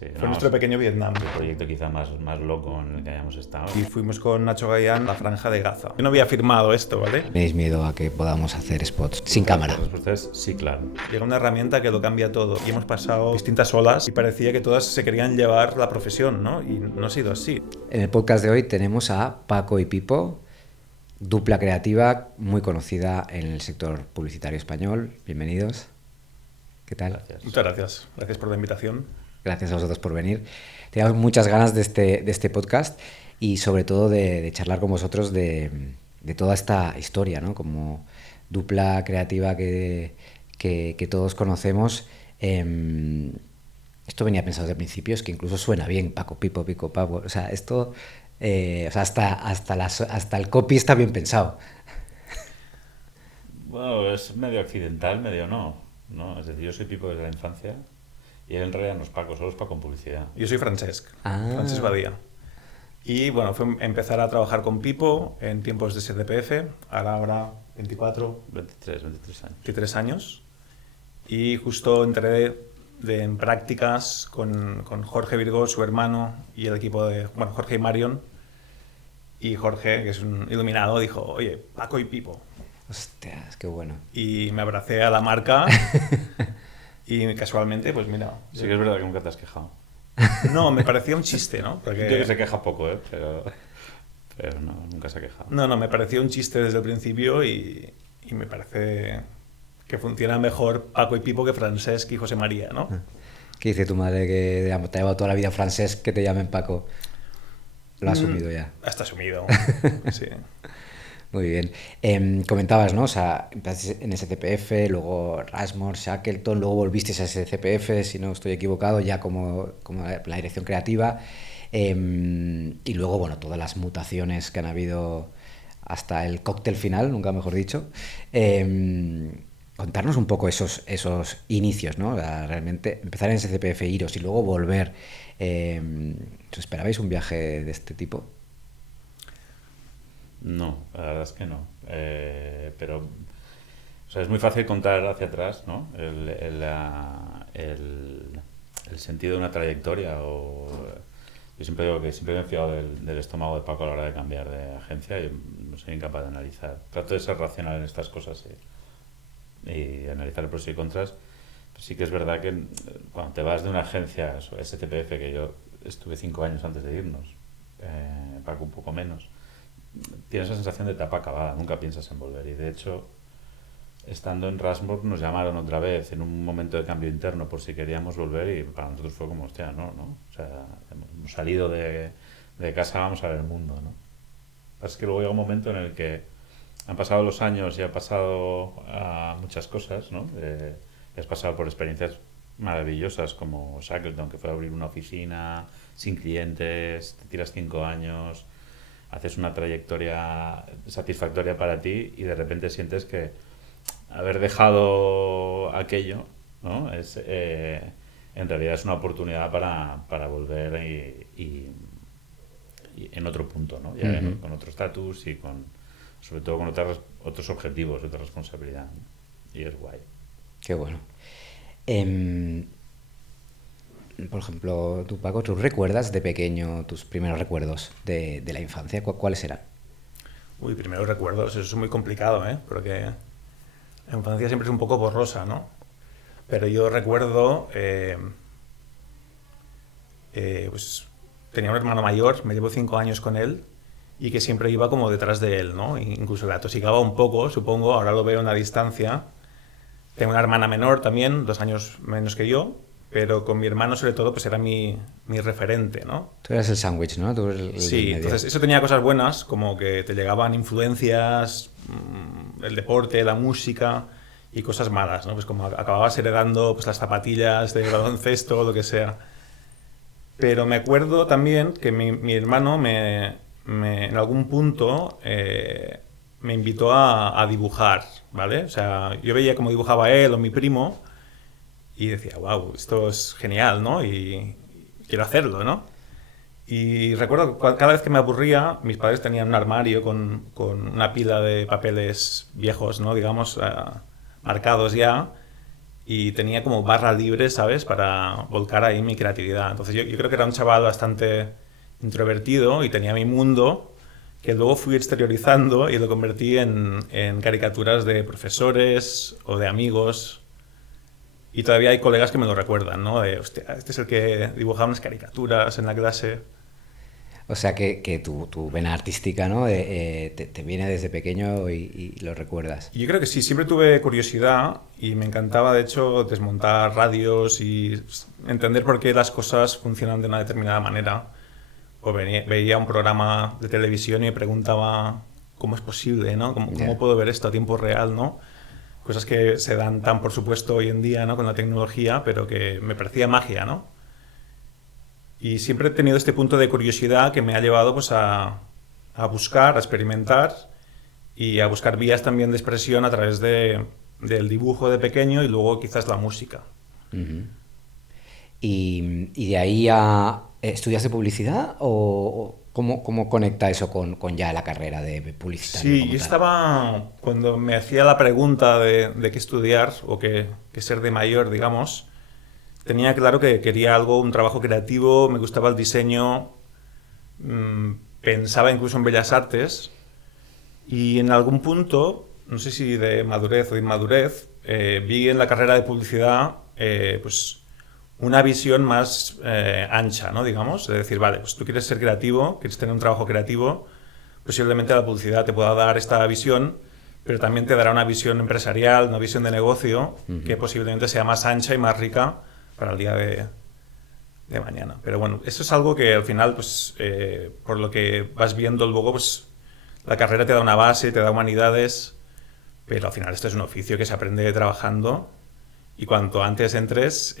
Sí, Fue nuestro pequeño Vietnam. El proyecto quizá más loco en el que hayamos estado. Y fuimos con Nacho Gayán a la Franja de Gaza. Yo no había firmado esto, ¿vale? ¿Tenéis miedo a que podamos hacer spots sin cámara? La respuesta es sí, claro. Llega una herramienta que lo cambia todo. Y hemos pasado distintas olas y parecía que todas se querían llevar la profesión, ¿no? Y no ha sido así. En el podcast de hoy tenemos a Paco y Pipo, dupla creativa muy conocida en el sector publicitario español. Bienvenidos. ¿Qué tal? Gracias. Muchas gracias. Gracias por la invitación. Gracias a vosotros por venir. Teníamos muchas ganas de este podcast y sobre todo de charlar con vosotros de toda esta historia, ¿no? Como dupla creativa que todos conocemos. Esto venía pensado desde el principio, es que incluso suena bien, Paco, Pipo, Pico, Paco. O sea, esto, o sea, hasta el copy está bien pensado. Bueno, es medio accidental, medio no. Es decir, yo soy Pipo desde la infancia y él en realidad no es Paco, solo es Paco en publicidad. Yo soy Francesc. Ah. Francesc Badía. Y bueno, fue empezar a trabajar con Pipo en tiempos de SDPF, ahora 24, 23 años. 23 años. Y justo entré en prácticas con Jorge Virgó, su hermano, y el equipo de, bueno, Jorge y Marion. Y Jorge, que es un iluminado, dijo, oye, Paco y Pipo. Hostias, qué bueno. Y me abracé a la marca y casualmente, pues mira. Sí que es verdad que nunca te has quejado. No, me parecía un chiste, ¿no? Yo que se queja poco, pero no, nunca se ha quejado. No, me pareció un chiste desde el principio y me parece que funciona mejor Paco y Pipo que Francesc y José María, ¿no? ¿Qué dice tu madre que te ha llevado toda la vida francés que te llamen Paco? Lo ha asumido ya. Está asumido, sí. Muy bien. Comentabas, ¿no? O sea, empezaste en SCPF, luego Rasmor, Shackleton, luego volviste a SCPF, si no estoy equivocado, ya como la dirección creativa. Y luego, bueno, todas las mutaciones que han habido hasta el cóctel final, nunca mejor dicho. Contarnos un poco esos inicios, ¿no? O sea, realmente empezar en SCPF, iros y luego volver. ¿Os esperabais un viaje de este tipo? No, la verdad es que no. Pero o sea, es muy fácil contar hacia atrás, ¿no? El sentido de una trayectoria. Yo siempre digo que siempre me he fiado del estómago de Paco a la hora de cambiar de agencia y no soy incapaz de analizar. Trato de ser racional en estas cosas y analizar los pros y contras. Pero sí que es verdad que cuando te vas de una agencia, SCPF, que yo estuve 5 años antes de irnos, Paco un poco menos, tienes la sensación de etapa acabada, nunca piensas en volver. Y de hecho, estando en Rasmor nos llamaron otra vez en un momento de cambio interno por si queríamos volver y para nosotros fue como, hostia, no. O sea, hemos salido de casa, vamos a ver el mundo, ¿no? Es que luego llega un momento en el que han pasado los años y ha pasado muchas cosas, ¿no? Y has pasado por experiencias maravillosas como Shackleton, que fue a abrir una oficina sin clientes, te tiras 5 años, haces una trayectoria satisfactoria para ti y de repente sientes que haber dejado aquello, ¿no? En realidad es una oportunidad para volver y en otro punto, ¿no? Ya con otro estatus y sobre todo con otros objetivos, otra responsabilidad, ¿no? Y es guay. Qué bueno. Por ejemplo, tú, Paco, ¿tú recuerdas de pequeño tus primeros recuerdos de la infancia? ¿Cuáles eran? Uy, primeros recuerdos, eso es muy complicado, ¿eh? Porque la infancia siempre es un poco borrosa, ¿no? Pero yo recuerdo, pues tenía un hermano mayor, me llevo 5 años con él y que siempre iba como detrás de él, ¿no? Incluso le atosigaba un poco, supongo, ahora lo veo a una distancia. Tengo una hermana menor también, 2 años menos que yo, pero con mi hermano sobre todo pues era mi referente, ¿no? Tú eras el sándwich, ¿no? Tú eres el Sí, medio. entonces eso tenía cosas buenas, como que te llegaban influencias, el deporte, la música y cosas malas, ¿no? Pues como acababas heredando pues las zapatillas de baloncesto o lo que sea. Pero me acuerdo también que mi hermano en algún punto me invitó a dibujar, ¿vale? O sea, yo veía cómo dibujaba él o mi primo y decía, wow, esto es genial, ¿no? Y quiero hacerlo, ¿no? Y recuerdo que cada vez que me aburría, mis padres tenían un armario con una pila de papeles viejos, ¿no? Digamos, marcados ya. y tenía como barra libre, ¿sabes? Para volcar ahí mi creatividad. Entonces yo creo que era un chaval bastante introvertido y tenía mi mundo que luego fui exteriorizando y lo convertí en caricaturas de profesores o de amigos. Y todavía hay colegas que me lo recuerdan, ¿no? De, hostia, este es el que dibujaba unas caricaturas en la clase. O sea que tu vena artística, ¿no? Te viene desde pequeño y lo recuerdas. Y yo creo que sí, siempre tuve curiosidad y me encantaba, de hecho, desmontar radios y entender por qué las cosas funcionan de una determinada manera. O veía un programa de televisión y me preguntaba cómo es posible, ¿no? ¿Cómo puedo ver esto a tiempo real, ¿no? Cosas que se dan tan por supuesto hoy en día, ¿no? Con la tecnología, pero que me parecía magia, ¿no? Y siempre he tenido este punto de curiosidad que me ha llevado pues, a buscar, a experimentar y a buscar vías también de expresión a través del dibujo de pequeño y luego quizás la música. Uh-huh. Y de ahí a... ¿Estudiaste publicidad o cómo conecta eso con ya la carrera de publicitario? Sí, yo estaba, cuando me hacía la pregunta de qué estudiar o qué ser de mayor, digamos, tenía claro que quería algo, un trabajo creativo, me gustaba el diseño, pensaba incluso en bellas artes y en algún punto, no sé si de madurez o de inmadurez, vi en la carrera de publicidad pues una visión más ancha, ¿no? Digamos, de decir, vale, pues tú quieres ser creativo, quieres tener un trabajo creativo, posiblemente la publicidad te pueda dar esta visión, pero también te dará una visión empresarial, una visión de negocio, que posiblemente sea más ancha y más rica para el día de mañana. Pero bueno, eso es algo que al final, pues, por lo que vas viendo luego, pues, la carrera te da una base, te da humanidades, pero al final esto es un oficio que se aprende trabajando y cuanto antes entres,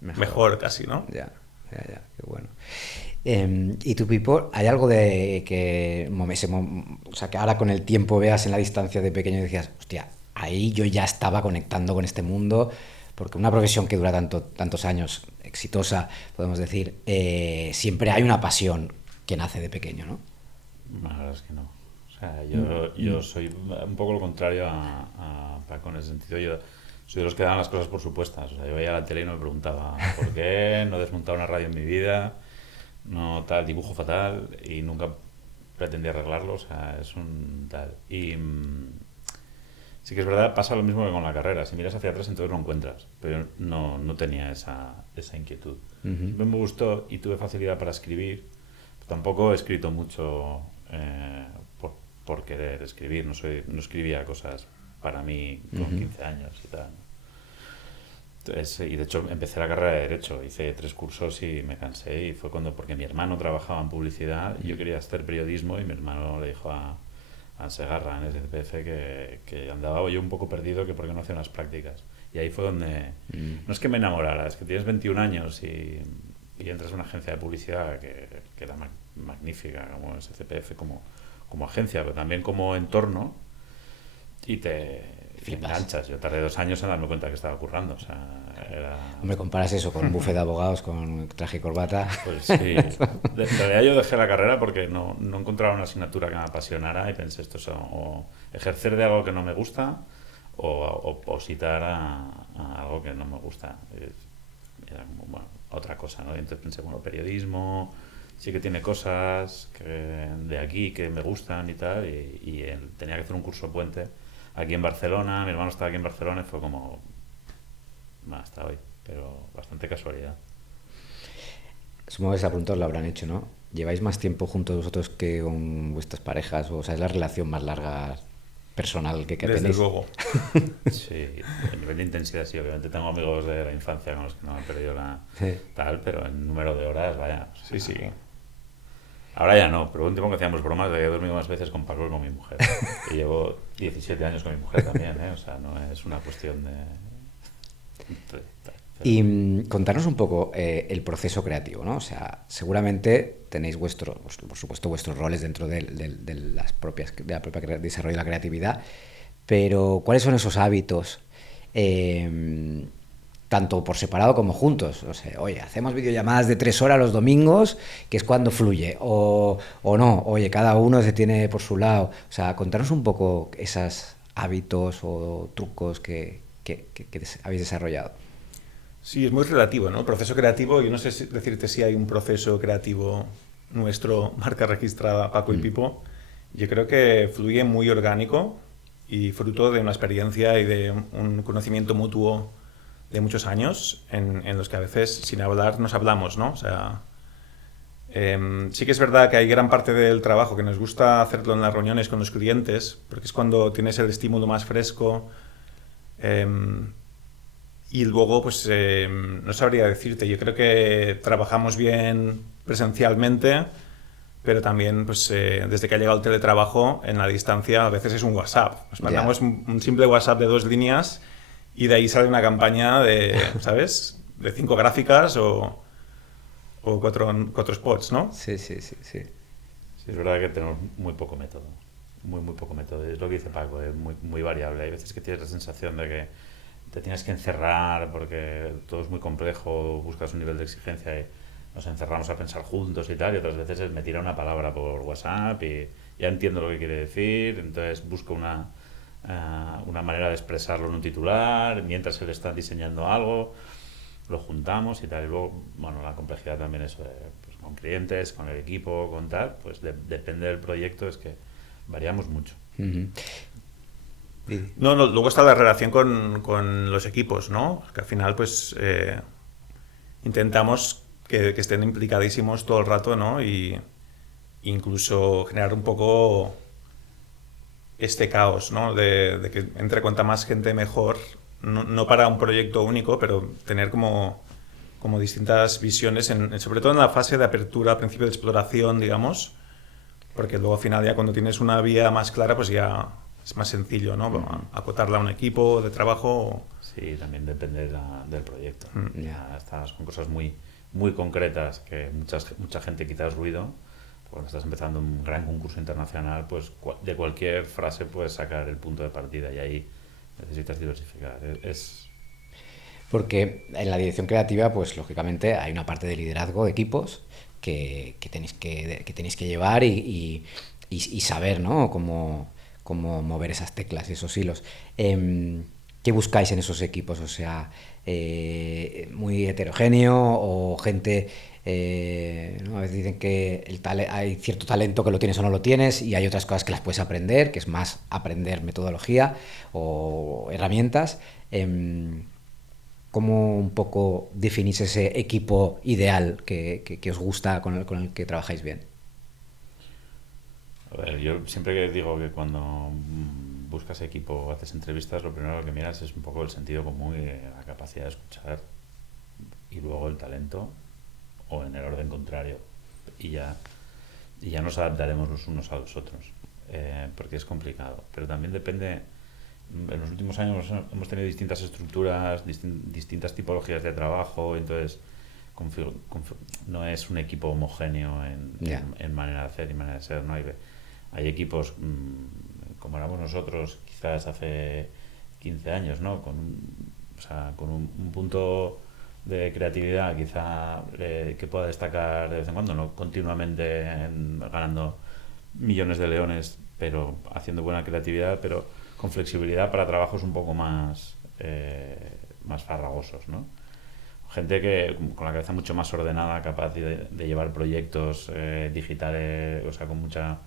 mejor casi, ¿no? Ya, qué bueno. ¿Y tú, Pipo, hay algo de que, o sea, que ahora con el tiempo veas en la distancia de pequeño y decías, hostia, ahí yo ya estaba conectando con este mundo? Porque una profesión que dura tantos años, exitosa, podemos decir, siempre hay una pasión que nace de pequeño, ¿no? La verdad es que no. O sea, yo soy un poco lo contrario a Paco en ese sentido. Yo soy de los que dan las cosas por supuestas. O sea, yo veía la tele y no me preguntaba por qué, no he desmontado una radio en mi vida, no tal, dibujo fatal y nunca pretendí arreglarlo. O sea, es un tal. Y sí que es verdad, pasa lo mismo que con la carrera. Si miras hacia atrás, entonces lo encuentras. Pero yo no tenía esa inquietud. Siempre me gustó y tuve facilidad para escribir. Tampoco he escrito mucho por querer escribir. No escribía cosas para mí con 15 años y tal. Entonces, y de hecho empecé la carrera de Derecho, hice 3 cursos y me cansé. Y fue porque mi hermano trabajaba en publicidad y yo quería hacer periodismo y mi hermano le dijo a Segarra en SCPF que andaba yo un poco perdido, que por qué no hacía unas prácticas. Y ahí fue donde... No es que me enamorara, es que tienes 21 años y entras en una agencia de publicidad que era magnífica, como SCPF, como agencia, pero también como entorno, y te enganchas. Yo tardé 2 años en darme cuenta que estaba currando. O sea, Hombre, comparas eso con un bufete de abogados, con traje y corbata. Pues sí. En realidad yo dejé la carrera porque no encontraba una asignatura que me apasionara y pensé esto es o ejercer de algo que no me gusta o opositar a algo que no me gusta. Era como, bueno, otra cosa, ¿no? Y entonces pensé, bueno, periodismo sí que tiene cosas de aquí que me gustan y tal, y tenía que hacer un curso puente aquí en Barcelona. Mi hermano estaba aquí en Barcelona y fue como hasta hoy, pero bastante casualidad. Supongo que esa pregunta os la habrán hecho, ¿no? ¿Lleváis más tiempo juntos vosotros que con vuestras parejas? O sea, ¿es la relación más larga personal que Desde tenéis? luego. Sí, a nivel de intensidad sí, obviamente tengo amigos de la infancia con los que no me he perdido tal, pero en número de horas, vaya. O sea, Sí. Ahora ya no, pero un tiempo que hacíamos bromas de que he dormido más veces con Paco que con mi mujer. Y llevo 17 años con mi mujer también, ¿eh? O sea, no es una cuestión de... Y contarnos un poco el proceso creativo, ¿no? O sea, seguramente tenéis por supuesto, vuestros roles dentro de la propia desarrollo de la creatividad, pero ¿cuáles son esos hábitos, tanto por separado como juntos? O sea, oye, hacemos videollamadas de 3 horas los domingos, que es cuando fluye, o no, oye, cada uno se tiene por su lado. O sea, contarnos un poco esos hábitos o trucos que que habéis desarrollado. Sí, es muy relativo, ¿no? El proceso creativo, yo no sé decirte si hay un proceso creativo nuestro, marca registrada Paco y Pipo. Yo creo que fluye muy orgánico y fruto de una experiencia y de un conocimiento mutuo de muchos años en los que a veces sin hablar nos hablamos, ¿no? O sea, sí que es verdad que hay gran parte del trabajo que nos gusta hacerlo en las reuniones con los clientes, porque es cuando tienes el estímulo más fresco. Y luego, pues, no sabría decirte. Yo creo que trabajamos bien presencialmente, pero también, pues, desde que ha llegado el teletrabajo, en la distancia, a veces es un WhatsApp. Nos mandamos un simple WhatsApp de 2 líneas y de ahí sale una campaña de, ¿sabes? De 5 gráficas o 4 spots, ¿no? Sí, sí, sí, sí. Sí, es verdad que tenemos muy poco método. Muy poco método. Es lo que dice Paco, es muy variable. Hay veces que tienes la sensación de que te tienes que encerrar porque todo es muy complejo, buscas un nivel de exigencia y nos encerramos a pensar juntos y tal, y otras veces me tira una palabra por WhatsApp y ya entiendo lo que quiere decir, entonces busco una manera de expresarlo en un titular, mientras él está diseñando algo, lo juntamos y tal, y luego, bueno, la complejidad también es pues, con clientes, con el equipo, con tal, pues depende del proyecto, es que variamos mucho. No, luego está la relación con los equipos, ¿no? Que al final, pues, intentamos que estén implicadísimos todo el rato, ¿no? Y incluso generar un poco este caos, ¿no? De que entre cuanta más gente mejor, no para un proyecto único, pero tener como distintas visiones, sobre todo en la fase de apertura, principio de exploración, digamos, porque luego al final ya cuando tienes una vía más clara, pues ya es más sencillo, ¿no? Acotarla a un equipo de trabajo. Sí, también depende del proyecto. Ya estás con cosas muy concretas que mucha gente quizás ruido. Cuando estás empezando un gran concurso internacional, pues de cualquier frase puedes sacar el punto de partida y ahí necesitas diversificar. Porque en la dirección creativa, pues lógicamente hay una parte de liderazgo de equipos que tenéis que llevar y saber, ¿no? Cómo mover esas teclas y esos hilos. ¿Qué buscáis en esos equipos? O sea, muy heterogéneo o gente... ¿no? A veces dicen que hay cierto talento que lo tienes o no lo tienes y hay otras cosas que las puedes aprender, que es más aprender metodología o herramientas. ¿Cómo un poco definís ese equipo ideal que os gusta, con el que trabajáis bien? A ver, yo siempre que digo que cuando buscas equipo o haces entrevistas, lo primero que miras es un poco el sentido común y la capacidad de escuchar, y luego el talento, o en el orden contrario, y ya nos adaptaremos los unos a los otros, porque es complicado, pero también depende. En los últimos años hemos tenido distintas estructuras, distintas tipologías de trabajo, entonces no es un equipo homogéneo en manera de hacer y manera de ser, ¿no? Hay equipos como éramos nosotros quizás hace 15 años, ¿no? Con un punto de creatividad quizá que pueda destacar de vez en cuando, no continuamente ganando millones de leones, pero haciendo buena creatividad, pero con flexibilidad para trabajos un poco más farragosos, ¿no? Gente con la cabeza mucho más ordenada, capaz de llevar proyectos digitales, o sea, con mucha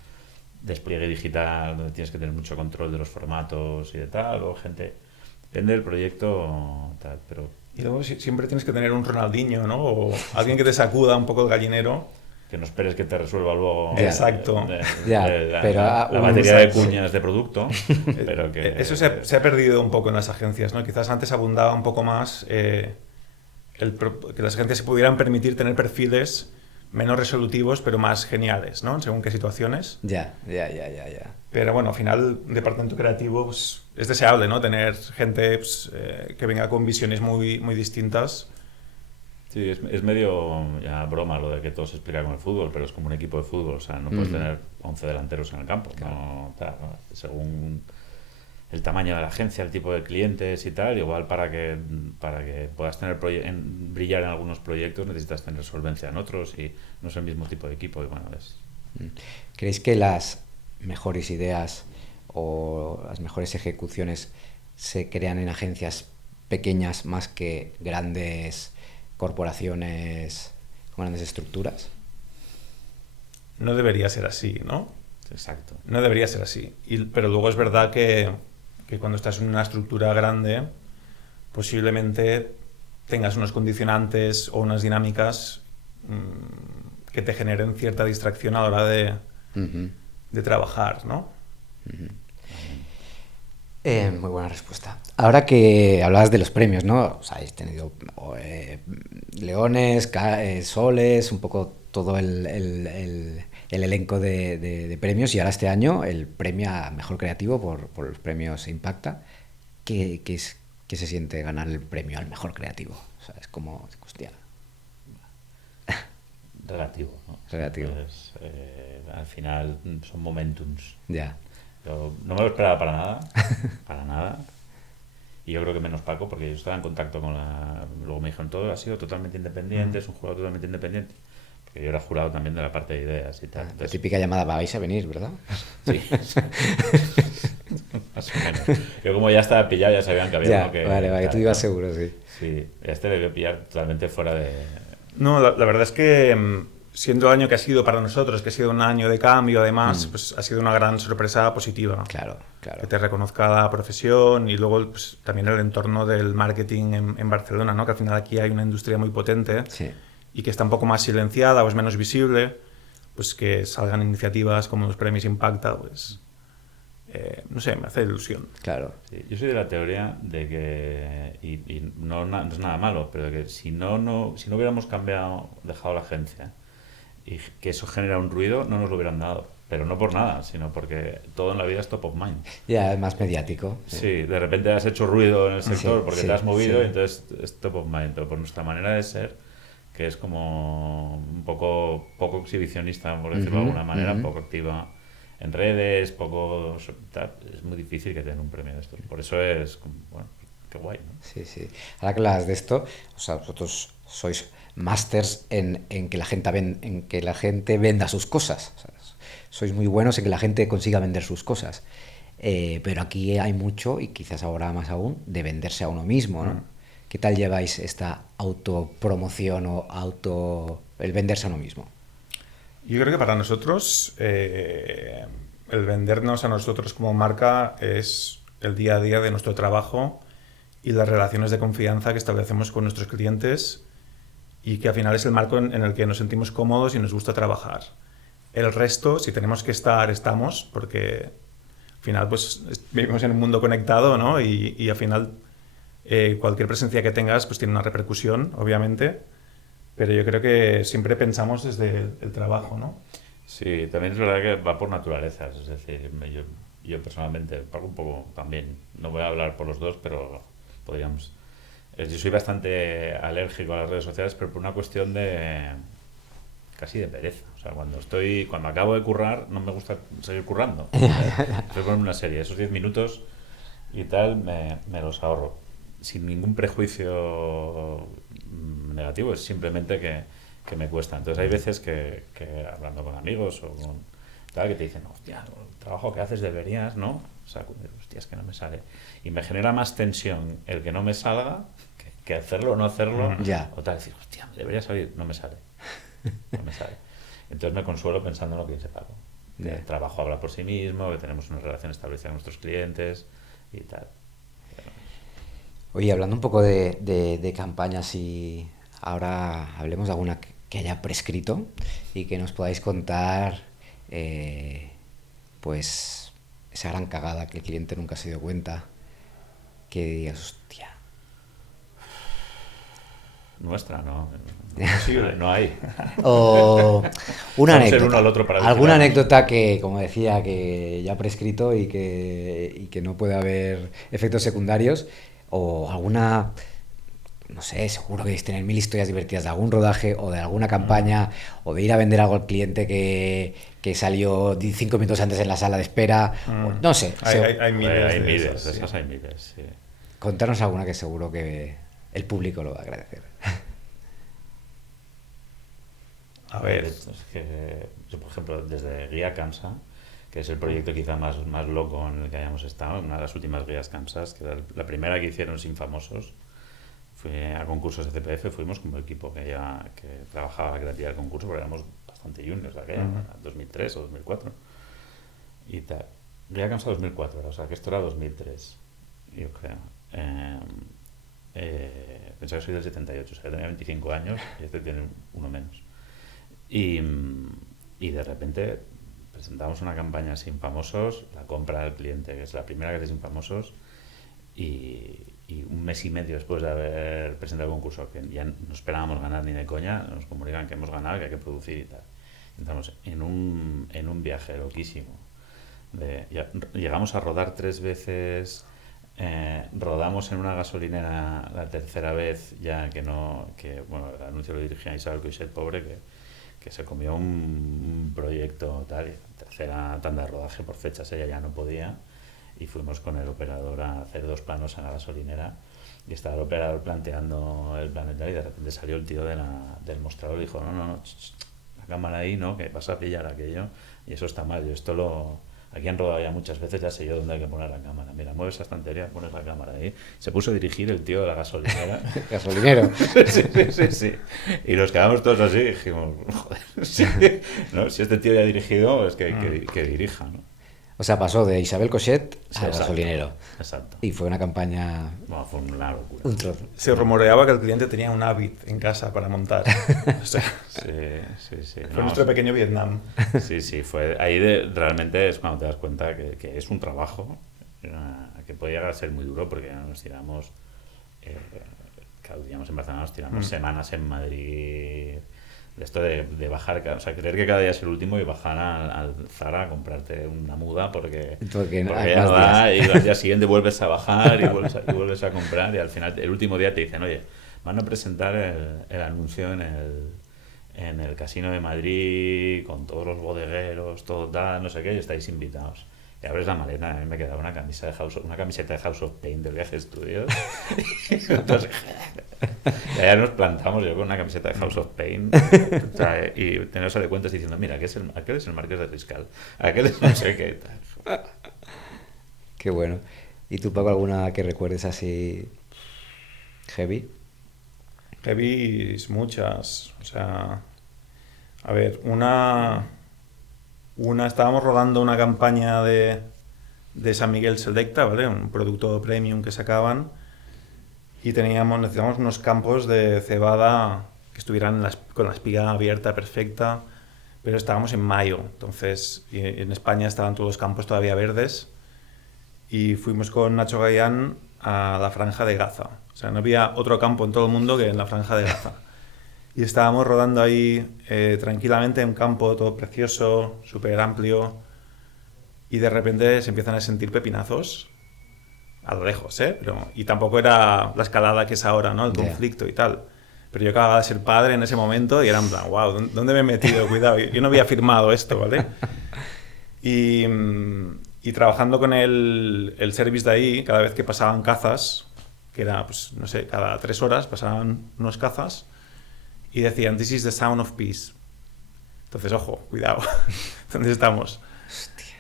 despliegue digital, donde tienes que tener mucho control de los formatos y de tal, o gente, depende del proyecto, tal, pero... Y luego siempre tienes que tener un Ronaldinho, ¿no? O alguien que te sacuda un poco el gallinero. Que no esperes que te resuelva luego Exacto. La batería de cuñas de producto, pero que... Eso se ha perdido un poco en las agencias, ¿no? Quizás antes abundaba un poco más que las agencias se pudieran permitir tener perfiles menos resolutivos, pero más geniales, ¿no? Según qué situaciones. Ya. Pero bueno, al final, departamento creativo, pues, es deseable, ¿no? Tener gente pues, que venga con visiones muy distintas. Sí, es medio ya broma lo de que todo se explica con el fútbol, pero es como un equipo de fútbol, o sea, no puedes tener 11 delanteros en el campo, claro. ¿No? Según el tamaño de la agencia, el tipo de clientes y tal, igual para que puedas brillar en algunos proyectos necesitas tener solvencia en otros y no es el mismo tipo de equipo y bueno, ¿Creéis que las mejores ideas o las mejores ejecuciones se crean en agencias pequeñas más que grandes corporaciones con grandes estructuras? No debería ser así, ¿no? Exacto. No debería ser así. Pero luego es verdad que cuando estás en una estructura grande, posiblemente tengas unos condicionantes o unas dinámicas que te generen cierta distracción a la hora de trabajar, ¿no? Muy buena respuesta. Ahora que hablabas de los premios, ¿no? O sea, habéis tenido leones, soles, un poco todo el elenco de premios, y ahora este año el premio a Mejor Creativo por los premios Impacta. ¿Qué se siente ganar el premio al Mejor Creativo? O sea, es como, hostia. Relativo, ¿no? Relativo. Pues, al final son momentums. Ya. Yo no me lo esperaba para nada, para nada. Y yo creo que menos Paco, porque yo estaba en contacto con la... Luego me dijeron, todo ha sido totalmente independiente, es un jurado totalmente independiente. Porque yo era jurado también de la parte de ideas y tal. La Entonces, típica llamada, vais a venir, ¿verdad? sí. Más o menos. Yo como ya estaba pillado, ya sabían que había Ya, uno que... vale, tú ibas ¿no? seguro, sí. Sí, este le voy a pillar totalmente fuera de... No, la verdad es que siendo el año que ha sido para nosotros, que ha sido un año de cambio además, pues ha sido una gran sorpresa positiva. Claro, claro. Que te reconozca la profesión y luego pues, también el entorno del marketing en Barcelona, ¿no? Que al final aquí hay una industria muy potente Sí. y que está un poco más silenciada o es menos visible, pues que salgan iniciativas como los premios Impacta, pues no sé, me hace ilusión. Claro. Sí, yo soy de la teoría de que, y no, no es nada malo, pero de que si no hubiéramos cambiado, dejado la agencia y que eso genera un ruido, no nos lo hubieran dado. Pero no por nada, sino porque todo en la vida es top of mind. Ya, es más mediático. Sí, de repente has hecho ruido en el sector Sí, porque sí, te has movido sí. y entonces es top of mind. Pero por nuestra manera de ser, que es como un poco exhibicionista, por decirlo de Ujú, alguna manera, ujú. poco activa en redes, es muy difícil que tengan un premio de estos. Por eso es, bueno, qué guay, ¿no? Sí, sí. Ahora que hablas de esto, o sea, vosotros sois másters en que en que la gente venda sus cosas. O sea, sois muy buenos en que la gente consiga vender sus cosas. Pero aquí hay mucho, y quizás ahora más aún, de venderse a uno mismo, ¿no? ¿Qué tal lleváis esta autopromoción o el venderse a uno mismo? Yo creo que para nosotros el vendernos a nosotros como marca es el día a día de nuestro trabajo y las relaciones de confianza que establecemos con nuestros clientes y que al final es el marco en el que nos sentimos cómodos y nos gusta trabajar. El resto, si tenemos que estar, estamos, porque al final pues vivimos en un mundo conectado, ¿no? Y al final cualquier presencia que tengas pues tiene una repercusión, obviamente, pero yo creo que siempre pensamos desde el trabajo, ¿no? Sí, también es verdad que va por naturaleza, es decir, yo personalmente, Paco un poco también, no voy a hablar por los dos, pero podríamos... Yo soy bastante alérgico a las redes sociales, pero por una cuestión de casi de pereza. O sea, cuando acabo de currar, no me gusta seguir currando. Estoy ponerme una serie, esos 10 minutos y tal, me los ahorro. Sin ningún prejuicio negativo, es simplemente que me cuesta. Entonces hay veces que hablando con amigos o con tal, que te dicen, hostia, el trabajo que haces deberías, ¿no? O sea, hostia, es que no me sale. Y me genera más tensión el que no me salga que hacerlo o no hacerlo. Ya. O tal, decir, hostia, debería salir, no me sale. No me sale. Entonces me consuelo pensando en lo que dice Paco. Que el trabajo habla por sí mismo, que tenemos una relación establecida con nuestros clientes y tal. Oye, hablando un poco de campañas, y ahora hablemos de alguna que haya prescrito y que nos podáis contar, pues, esa gran cagada que el cliente nunca se dio cuenta, que digas, hostia. Nuestra, ¿no? Imposible. No hay. O una Vamos el anécdota. uno al otro para Alguna vigilarnos. anécdota que, como decía, que ya ha prescrito y que no puede haber efectos secundarios. O alguna, no sé, seguro que tener mil historias divertidas de algún rodaje o de alguna campaña o de ir a vender algo al cliente que salió 5 minutos antes en la sala de espera. O, no sé. Hay miles Hay de miles, esas, sí. esas hay miles, sí. Contarnos alguna que seguro que el público lo va a agradecer. A ver. Es que yo, por ejemplo, desde Guía Cansa, que es el proyecto quizá más loco en el que hayamos estado, una de las últimas guías Kansas, que era la primera que hicieron sin famosos. Fue a concursos de CPF, fuimos como equipo que trabajaba la creatividad del concurso, porque éramos bastante juniors, aquella, 2003 o 2004. Y tal. Guía Kansas 2004, o sea que esto era 2003, yo creo. Pensaba que soy del 78, o sea, tenía 25 años y este tiene uno menos. Y de repente presentamos una campaña sin famosos, la compra al cliente, que es la primera que hace sin famosos, y un mes y medio después de haber presentado el concurso, que ya no esperábamos ganar ni de coña, nos comunican que hemos ganado, que hay que producir y tal. Entramos en un viaje loquísimo. Llegamos a rodar 3 veces, rodamos en una gasolinera la tercera vez, ya que bueno, el anuncio lo dirigía Isabel Coixet, pobre, que se comió un proyecto tal, tercera tanda de rodaje por fechas, ella ya no podía, y fuimos con el operador a hacer 2 planos en la gasolinera, y estaba el operador planteando el planeta y de repente salió el tío del mostrador y dijo, no, la cámara ahí, no, que vas a pillar aquello, y eso está mal, aquí han rodado ya muchas veces, ya sé yo dónde hay que poner la cámara. Mira, mueves esa estantería, pones la cámara ahí. Se puso a dirigir el tío de la gasolinera. ¿Gasolinero? Sí. Y nos quedamos todos así y dijimos, joder, sí, ¿no? Si este tío ya ha dirigido, es que dirija, ¿no? O sea, pasó de Isabel Coixet Sí, al exacto, gasolinero. Exacto. Y fue una campaña... Bueno, fue una locura. Un trozo. Se rumoreaba que el cliente tenía un Avid en casa para montar. O sea, Sí. fue nuestro pequeño Vietnam. Sí, fue ahí realmente es cuando te das cuenta que es un trabajo que puede llegar a ser muy duro, porque nos tiramos cada día en Barcelona, nos tiramos semanas en Madrid, de esto de bajar, o sea, creer que cada día es el último y bajar al Zara a comprarte una muda porque ya no da, y al día siguiente vuelves a bajar y vuelves a comprar, y al final el último día te dicen, oye, van a presentar el anuncio en el Casino de Madrid con todos los bodegueros, todo tal, no sé qué, y estáis invitados. Y abres la maleta, a mí me quedaba una camiseta de House of Pain del Viaje Estudios. Entonces, y allá nos plantamos yo con una camiseta de House of Pain, o sea, y teníamos de cuentas diciendo, mira, aquel es el Marqués de Riscal, aquel es no sé qué tal. Qué bueno. ¿Y tú, Paco, alguna que recuerdes así heavy? Heavy muchas. O sea, a ver, una estábamos rodando una campaña de San Miguel Selecta, ¿vale? Un producto premium que sacaban, y necesitábamos unos campos de cebada que estuvieran con la espiga abierta perfecta, pero estábamos en mayo, entonces en España estaban todos los campos todavía verdes, y fuimos con Nacho Gallán a la Franja de Gaza. O sea, no había otro campo en todo el mundo que en la Franja de Gaza. Y estábamos rodando ahí tranquilamente en un campo todo precioso, súper amplio, y de repente se empiezan a sentir pepinazos a lo lejos, ¿eh? Y tampoco era la escalada que es ahora, ¿no? El conflicto y tal. Pero yo acababa de ser padre en ese momento y era en plan, wow, ¿dónde me he metido? Cuidado, yo no había firmado esto, ¿vale? Y trabajando con el service de ahí, cada vez que pasaban cazas, que era, pues, no sé, cada 3 horas pasaban unos cazas, y decían, this is the sound of peace. Entonces, ojo, cuidado, ¿dónde estamos? Hostia.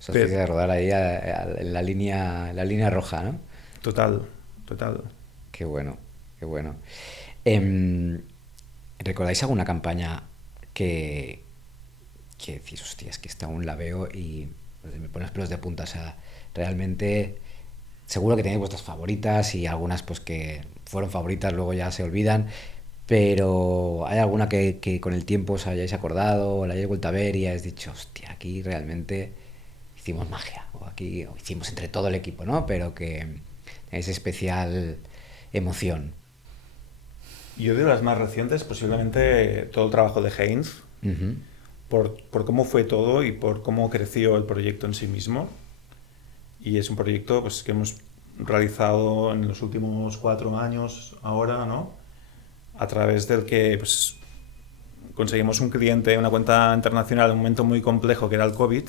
Eso tiene que rodar ahí en la línea roja, ¿no? Total. Qué bueno. ¿Recordáis alguna campaña que decís, hostia, es que esta aún la veo y me pone los pelos de punta? O sea, realmente seguro que tenéis vuestras favoritas y algunas pues que fueron favoritas luego ya se olvidan, pero ¿hay alguna que con el tiempo os hayáis acordado o la hayáis vuelto a ver y hayáis dicho, hostia, aquí realmente hicimos magia, o hicimos entre todo el equipo, ¿no? Pero que tenéis especial emoción? Yo de las más recientes, posiblemente todo el trabajo de Heinz, por cómo fue todo y por cómo creció el proyecto en sí mismo. Y es un proyecto pues, que hemos realizado en los últimos 4 años ahora, ¿no? A través del que pues, conseguimos un cliente, una cuenta internacional en un momento muy complejo que era el COVID,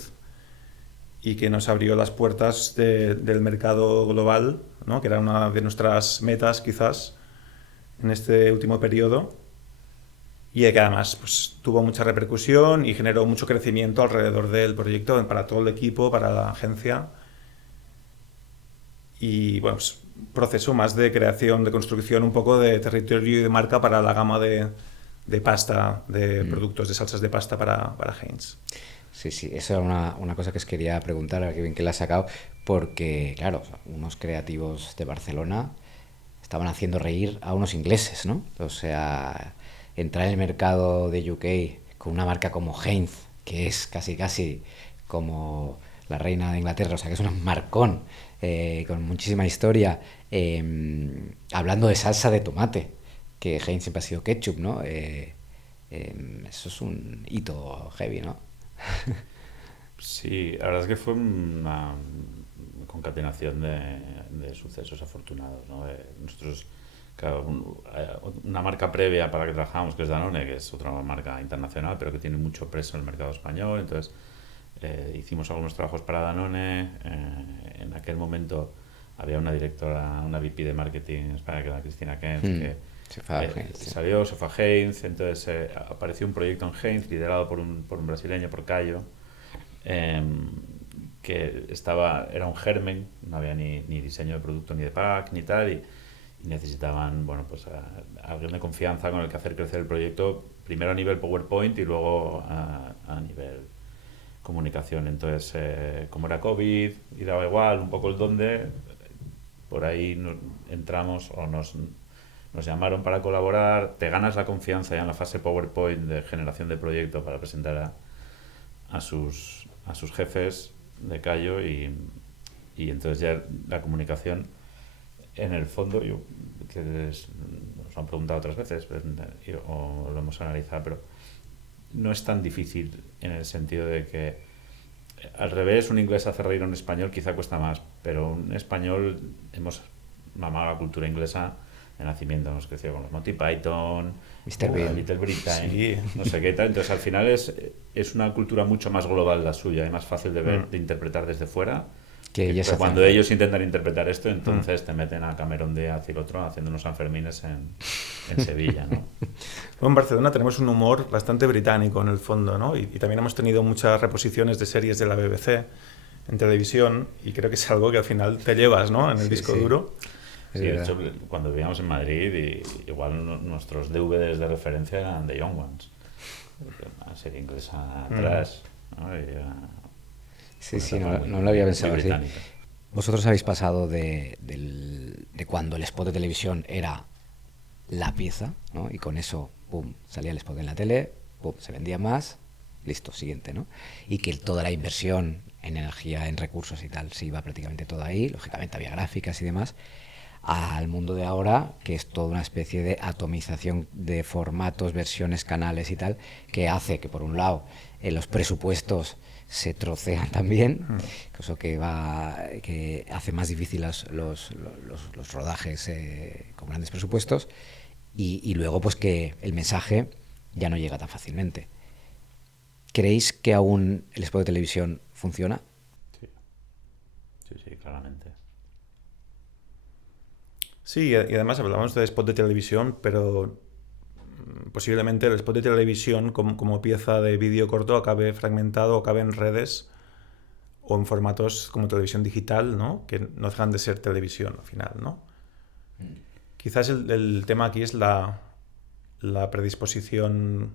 y que nos abrió las puertas del mercado global, ¿no? Que era una de nuestras metas quizás en este último periodo. y que además pues, tuvo mucha repercusión y generó mucho crecimiento alrededor del proyecto para todo el equipo, para la agencia. Y bueno, pues, proceso más de creación, de construcción un poco de territorio y de marca para la gama de pasta, de productos, de salsas de pasta para Heinz. Sí, sí, eso era una cosa que os quería preguntar, a qué bien que la has sacado, porque, claro, unos creativos de Barcelona estaban haciendo reír a unos ingleses, ¿no? O sea, entrar en el mercado de UK con una marca como Heinz, que es casi casi como la reina de Inglaterra, o sea, que es un marcón, con muchísima historia, hablando de salsa de tomate, que Heinz siempre ha sido ketchup, ¿no? Eso es un hito heavy, ¿no? Sí, la verdad es que fue una concatenación de sucesos afortunados, ¿no? Nosotros, claro, una marca previa para la que trabajamos, que es Danone, que es otra marca internacional, pero que tiene mucho peso en el mercado español, entonces hicimos algunos trabajos para Danone. En aquel momento había una directora, una VP de marketing en España, que era Cristina Kempf, que Se fue a Heinz, sí. salió, se fue a Heinz, entonces apareció un proyecto en Heinz liderado por un brasileño, por Caio, que era un germen, no había ni diseño de producto ni de pack ni tal, y necesitaban, bueno, pues a alguien de confianza con el que hacer crecer el proyecto, primero a nivel PowerPoint y luego a nivel comunicación. Entonces, como era COVID y daba igual un poco el dónde, por ahí entramos o nos llamaron para colaborar, te ganas la confianza ya en la fase PowerPoint de generación de proyecto para presentar a sus jefes de Caio, y entonces ya la comunicación, en el fondo, que nos han preguntado otras veces o lo hemos analizado, pero no es tan difícil en el sentido de que, al revés, un inglés hace reír a un español quizá cuesta más, pero un español hemos mamado la cultura inglesa de nacimiento, hemos crecido con los Monty Python, Mr. Bean, Little Britain, Sí. no sé qué tal. Entonces al final es una cultura mucho más global la suya y más fácil de ver, de interpretar desde fuera. que ellos Pero hacen. cuando ellos intentan interpretar esto, entonces te meten a Cameron Díaz y el otro haciendo unos Sanfermines en Sevilla, ¿no? Luego en Barcelona tenemos un humor bastante británico en el fondo, ¿no? Y también hemos tenido muchas reposiciones de series de la BBC en televisión, y creo que es algo que al final te llevas, ¿no? En el Sí, disco sí. duro. Es Sí, de verdad. hecho, cuando vivíamos en Madrid, igual nuestros DVDs de referencia eran The Young Ones, una serie inglesa atrás, ¿no? Sí, una sí, etapa no lo había muy pensado así. británica. Vosotros habéis pasado de cuando el spot de televisión era la pieza, ¿no? Y con eso, pum, salía el spot en la tele, pum, se vendía más, listo, siguiente, ¿no? Y que toda la inversión en energía, en recursos y tal, se iba prácticamente todo ahí, lógicamente había gráficas y demás, al mundo de ahora, que es toda una especie de atomización de formatos, versiones, canales y tal, que hace que, por un lado, los presupuestos se trocean también, eso que hace más difícil los rodajes con grandes presupuestos, y luego pues que el mensaje ya no llega tan fácilmente. ¿Creéis que aún el spot de televisión funciona? Sí, claramente. Sí, y además hablamos de spot de televisión, pero posiblemente el spot de televisión como pieza de vídeo corto acabe fragmentado, acabe en redes o en formatos como televisión digital, ¿no? Que no dejan de ser televisión al final, ¿no? Quizás el tema aquí es la predisposición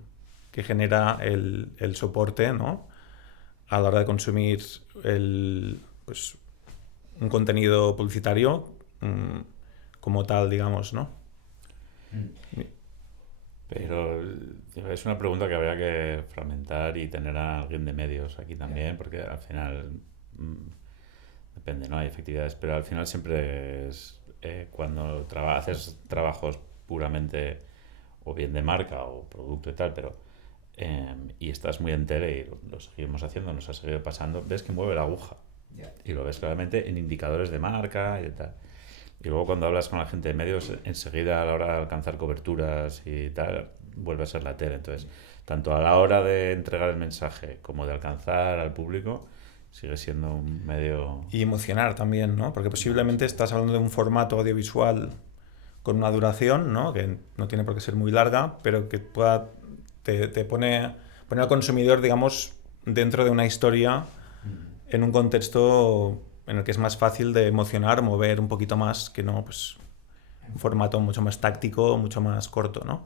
que genera el soporte, ¿no? A la hora de consumir pues, un contenido publicitario como tal, digamos, ¿no? Pero es una pregunta que habría que fragmentar y tener a alguien de medios aquí también, porque al final depende, ¿no? Hay efectividades, pero al final siempre es cuando haces trabajos puramente o bien de marca o producto y tal, pero y estás muy en tele y lo seguimos haciendo, nos ha seguido pasando, ves que mueve la aguja y lo ves claramente en indicadores de marca y tal. Y luego cuando hablas con la gente de medios, enseguida a la hora de alcanzar coberturas y tal, vuelve a ser la tele. Entonces, tanto a la hora de entregar el mensaje como de alcanzar al público, sigue siendo un medio... Y emocionar también, ¿no? Porque posiblemente estás hablando de un formato audiovisual con una duración, ¿no? Que no tiene por qué ser muy larga, pero que te pone al consumidor, digamos, dentro de una historia en un contexto en el que es más fácil de emocionar, mover un poquito más, que no, pues, un formato mucho más táctico, mucho más corto, ¿no?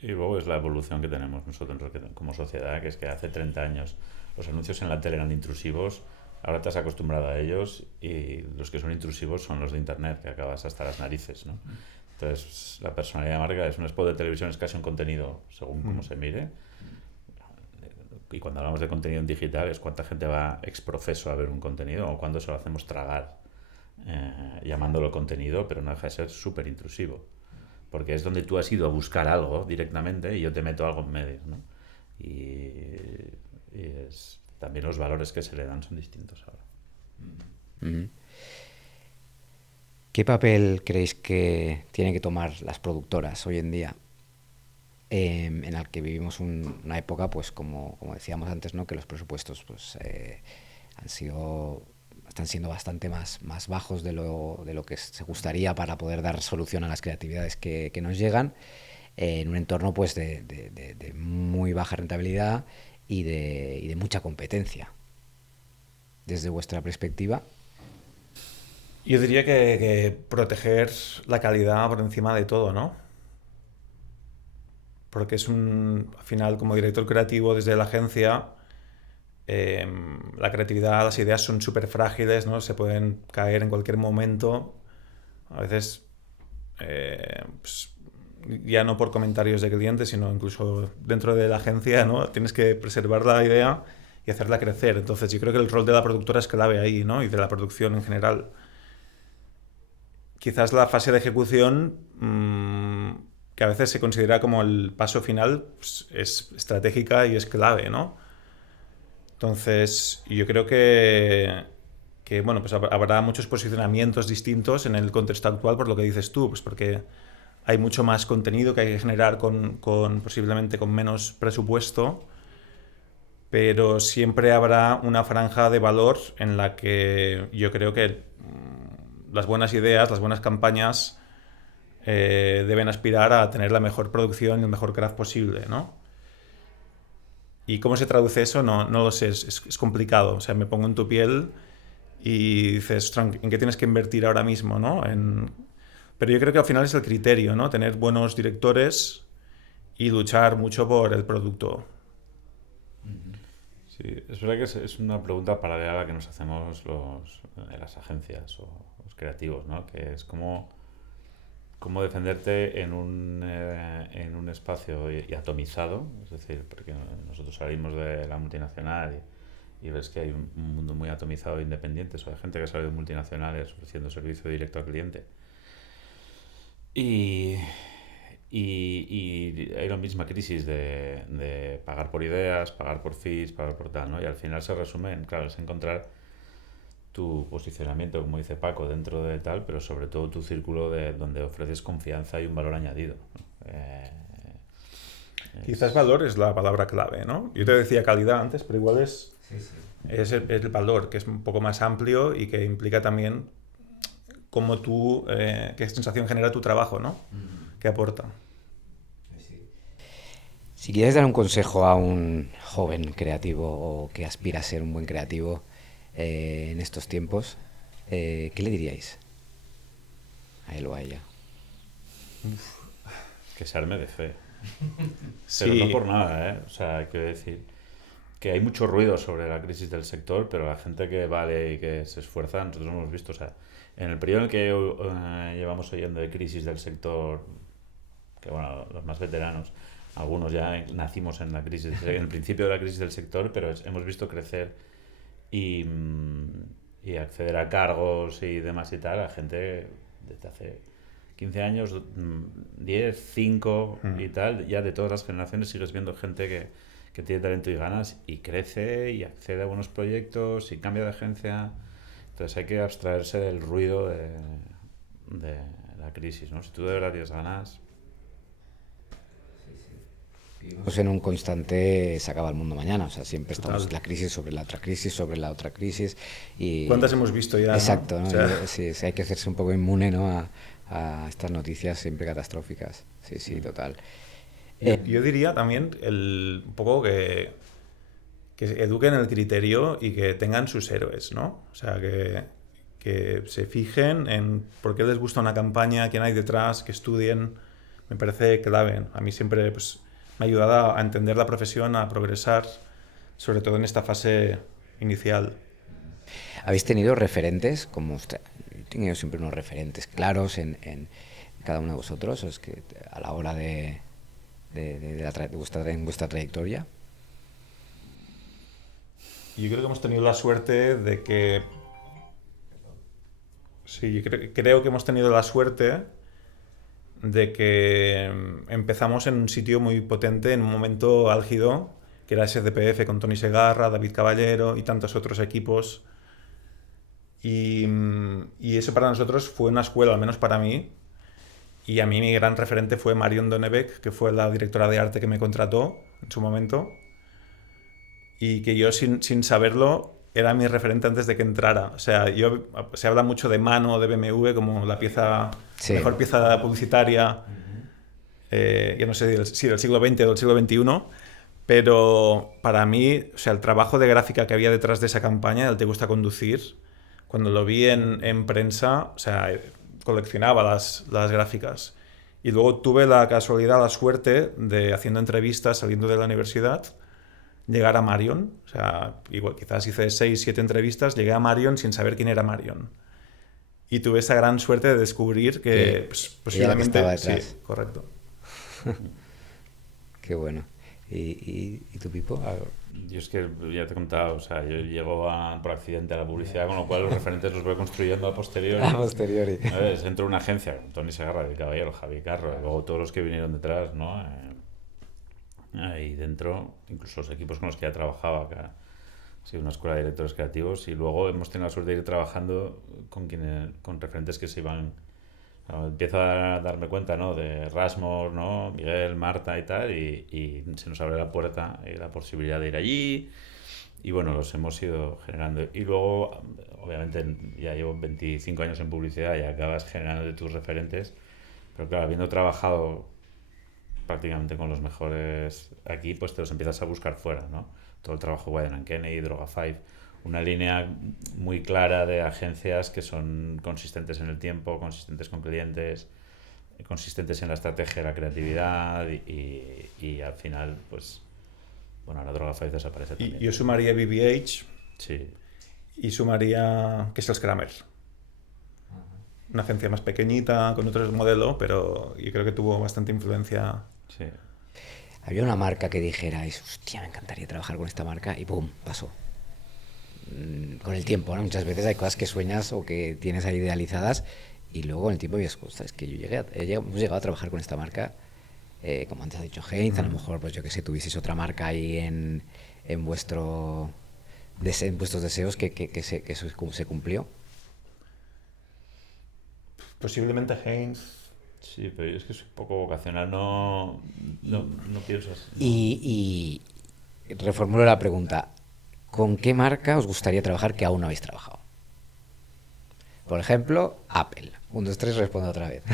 Y luego es la evolución que tenemos nosotros como sociedad, que es que hace 30 años los anuncios en la tele eran intrusivos, ahora te has acostumbrado a ellos y los que son intrusivos son los de internet, que acabas hasta las narices, ¿no? Entonces, la personalidad de marca es un spot de televisión, es casi un contenido, según cómo se mire. Y cuando hablamos de contenido en digital, es cuánta gente va ex profeso a ver un contenido o cuándo se lo hacemos tragar, llamándolo contenido, pero no deja de ser súper intrusivo. Porque es donde tú has ido a buscar algo directamente y yo te meto algo en medio, ¿no? Y también los valores que se le dan son distintos ahora. ¿Qué papel creéis que tienen que tomar las productoras hoy en día? En el que vivimos una época, pues como decíamos antes, ¿no? Que los presupuestos pues, están siendo bastante más bajos de lo que se gustaría para poder dar solución a las creatividades que nos llegan, en un entorno pues de muy baja rentabilidad y de mucha competencia. Desde vuestra perspectiva. Yo diría que proteger la calidad por encima de todo, ¿no? Porque al final, como director creativo desde la agencia, la creatividad, las ideas son súper frágiles, ¿no? Se pueden caer en cualquier momento. A veces, pues, ya no por comentarios de clientes, sino incluso dentro de la agencia, ¿no? Tienes que preservar la idea y hacerla crecer. Entonces, yo creo que el rol de la productora es clave ahí, ¿no? Y de la producción en general. Quizás la fase de ejecución, que a veces se considera como el paso final, pues es estratégica y es clave, ¿no? Entonces, yo creo que bueno, pues habrá muchos posicionamientos distintos en el contexto actual por lo que dices tú, pues porque hay mucho más contenido que hay que generar posiblemente con menos presupuesto, pero siempre habrá una franja de valor en la que yo creo que las buenas ideas, las buenas campañas deben aspirar a tener la mejor producción y el mejor craft posible, ¿no? ¿Y cómo se traduce eso? No lo sé, es complicado. O sea, me pongo en tu piel y dices, ¿en qué tienes que invertir ahora mismo, no? Pero yo creo que al final es el criterio, ¿no? Tener buenos directores y luchar mucho por el producto. Sí, es verdad que es una pregunta paralela a la que nos hacemos las agencias o los creativos, ¿no? Que es cómo defenderte en un espacio y atomizado, es decir, porque nosotros salimos de la multinacional y ves que hay un mundo muy atomizado de independientes, o hay gente que sale de multinacionales ofreciendo servicio directo al cliente. Y hay la misma crisis de pagar por ideas, pagar por fees, pagar por tal, ¿no? Y al final se resume en, claro, es encontrar tu posicionamiento, como dice Paco, dentro de tal, pero sobre todo tu círculo donde ofreces confianza y un valor añadido, ¿no? Quizás valor es la palabra clave, ¿no? Yo te decía calidad antes, pero igual es el valor, que es un poco más amplio y que implica también cómo qué sensación genera tu trabajo, ¿no? ¿Qué aporta? Si quieres dar un consejo a un joven creativo o que aspira a ser un buen creativo en estos tiempos, ¿qué le diríais a él o a ella? Que se arme de fe. Sí. Pero no por nada, ¿eh? O sea, quiero decir que hay mucho ruido sobre la crisis del sector, pero la gente que vale y que se esfuerza, nosotros hemos visto, o sea, en el periodo en el que llevamos oyendo de crisis del sector, que bueno, los más veteranos, algunos ya nacimos en en el principio de la crisis del sector, pero hemos visto crecer y acceder a cargos y demás y tal a gente desde hace 15 años, 10, 5 y tal, ya de todas las generaciones sigues viendo gente que tiene talento y ganas y crece y accede a buenos proyectos y cambia de agencia. Entonces hay que abstraerse del ruido de la crisis, ¿no? Si tú de verdad tienes ganas... Pues en un constante se acaba el mundo mañana, o sea, siempre estamos la crisis sobre la otra crisis, sobre la otra crisis y... ¿Cuántas hemos visto ya? Exacto, ¿no? O sea... Sí, hay que hacerse un poco inmune, ¿no? a a estas noticias siempre catastróficas. Sí, sí, total. Yo diría también un poco que eduquen el criterio y que tengan sus héroes, ¿no? O sea, que se fijen en por qué les gusta una campaña, quién hay detrás, que estudien. Me parece clave. A mí siempre pues, me ha ayudado a entender la profesión, a progresar, sobre todo en esta fase inicial. ¿Habéis tenido referentes como usted? He tenido siempre unos referentes claros en cada uno de vosotros, es que a la hora de vuestra trayectoria. Yo creo que hemos tenido la suerte de que... Sí, creo que hemos tenido la suerte de que empezamos en un sitio muy potente, en un momento álgido, que era SCPF con Tony Segarra, David Caballero y tantos otros equipos. Y eso para nosotros fue una escuela, al menos para mí. Y a mí mi gran referente fue Marion Donebeck, que fue la directora de arte que me contrató en su momento. Y que yo sin saberlo era mi referente antes de que entrara. O sea, se habla mucho de Mano, de BMW, como la mejor pieza publicitaria, ya no sé si del siglo XX o del siglo XXI, pero para mí, o sea, el trabajo de gráfica que había detrás de esa campaña, del Te gusta conducir, cuando lo vi en prensa, o sea, coleccionaba las gráficas. Y luego tuve la casualidad, la suerte de, haciendo entrevistas, saliendo de la universidad, llegar a Marion. O sea, igual quizás hice 6, 7 entrevistas, llegué a Marion sin saber quién era Marion. Y tuve esa gran suerte de descubrir que pues, posiblemente... Estaba detrás. Sí, correcto. Qué bueno. ¿Y tú, Pipo? Yo es que ya te he contado, o sea, yo llego por accidente a la publicidad, con lo cual los referentes los voy construyendo a posteriori. A posteriori. Entro en una agencia, Tony Segarra, de Caballero, Javi Carro, y luego todos los que vinieron detrás, ¿no? Ahí dentro, incluso los equipos con los que ya trabajaba, que ha sido una escuela de directores creativos, y luego hemos tenido la suerte de ir trabajando con referentes que se iban... Empiezo a darme cuenta, ¿no? De Rasmor, ¿no? Miguel, Marta y tal, y se nos abre la puerta y la posibilidad de ir allí, y bueno, los hemos ido generando. Y luego, obviamente, ya llevo 25 años en publicidad y acabas generando de tus referentes, pero claro, habiendo trabajado prácticamente con los mejores aquí, pues te los empiezas a buscar fuera, ¿no? Todo el trabajo de Wieden & Kennedy, Droga 5, una línea muy clara de agencias que son consistentes en el tiempo, consistentes con clientes, consistentes en la estrategia, la creatividad y al final, pues, bueno, la Droga 5 desaparece también. Yo sumaría BBH. Sí. Y sumaría Kessels Kramer. Una agencia más pequeñita, con otro modelo, pero yo creo que tuvo bastante influencia. Sí. Había una marca que dijerais, hostia, me encantaría trabajar con esta marca, y ¡pum!, pasó. Con el tiempo, ¿no? Muchas veces hay cosas que sueñas o que tienes ahí idealizadas y luego en el tiempo dices, ostras, es que hemos llegado a trabajar con esta marca, como antes ha dicho Heinz, a lo mejor, pues yo que sé, tuvieseis otra marca ahí en vuestros deseos que se cumplió. Posiblemente Heinz. Sí, pero es que soy un poco vocacional, no pienso así. Y reformulo la pregunta. ¿Con qué marca os gustaría trabajar que aún no habéis trabajado? Por ejemplo, Apple. 1, 2, 3, respondo otra vez.